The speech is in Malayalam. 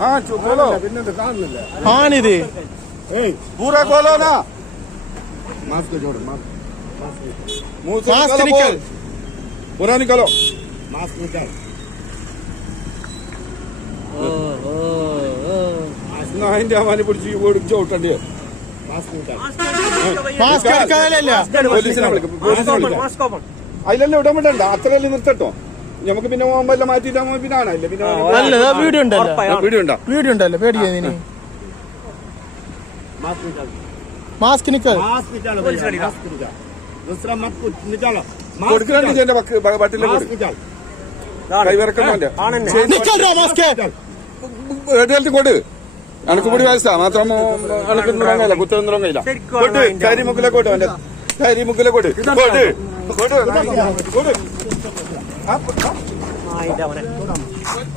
हाँ बोलो हाँ नहीं दे पूरा खोलो ना मास्क जोड़ो मुंह से निकल पूरा निकालो मास्क निकाल അതിന്റെ അമാനെ പിടിച്ച് ഓടിച്ച് ഓട്ടണ്ടേ അതിലല്ലേ ഇടാൻ വേണ്ട അത്രയല്ലേ നിർത്തട്ടോ നമുക്ക് പിന്നെ പോകുമ്പോ മാറ്റിട്ടാ പിന്നെ ആണല്ലേ പിന്നെ വീഡിയോ ഉണ്ടല്ലോ പേടിക്കാ മാസ്ക് നിക്കൽ കൊടുക്കണ്ട ബട്ടിലെ കൈവിറക്കുന്നോന്റെ കൊടു അനക്ക് കൂടി വയസ്സാ മാത്രം അനക്കൊന്നും തുടങ്ങയില്ല കുത്തൊന്നും തുടങ്ങയില്ല കൊട്ട് കരിമുക്കിലെ കൊട്ട് അവന്റെ കരിമുക്കിലെ കൊട്ട് കൊട്ട് കൊട്ട്